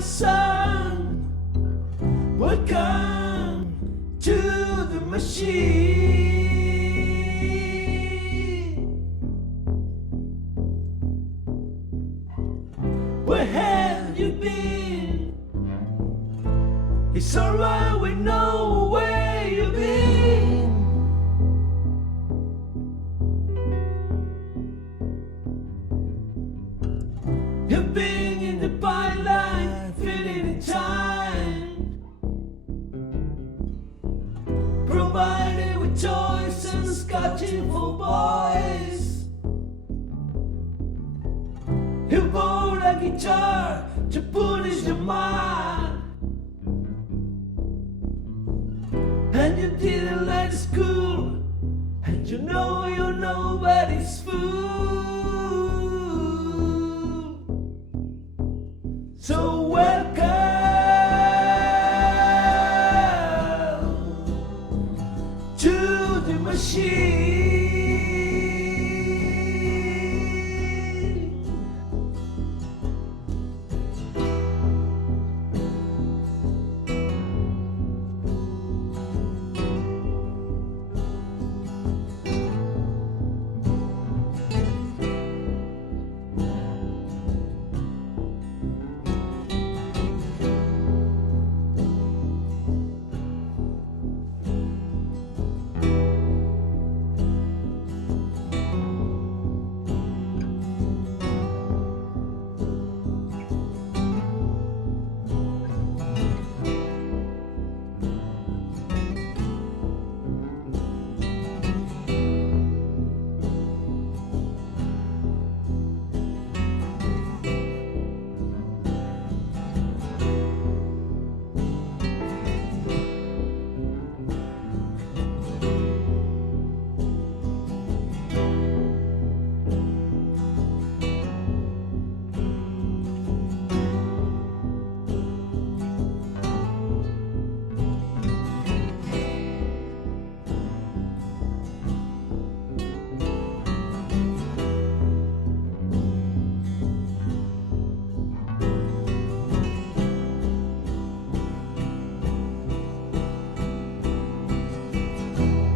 son. Welcome to the machine. Where have you been? It's alright, we know where you've been. You've been in the byline, feeling in time, provided with toys and scotching for boys. You bought a guitar to polish your mind, and you didn't like school, and you know you're nobody's fool. So welcome to the machine.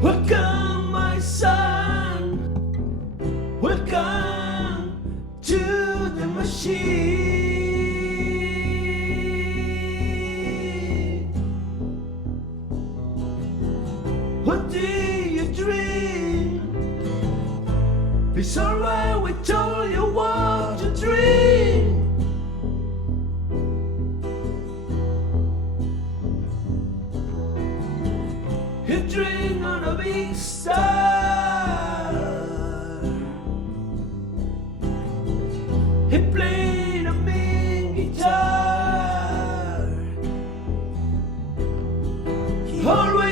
Welcome, my son. Welcome to the machine. What do you dream? It's alright, we told you what to dream. You dream on a big star. He played a mean guitar. Always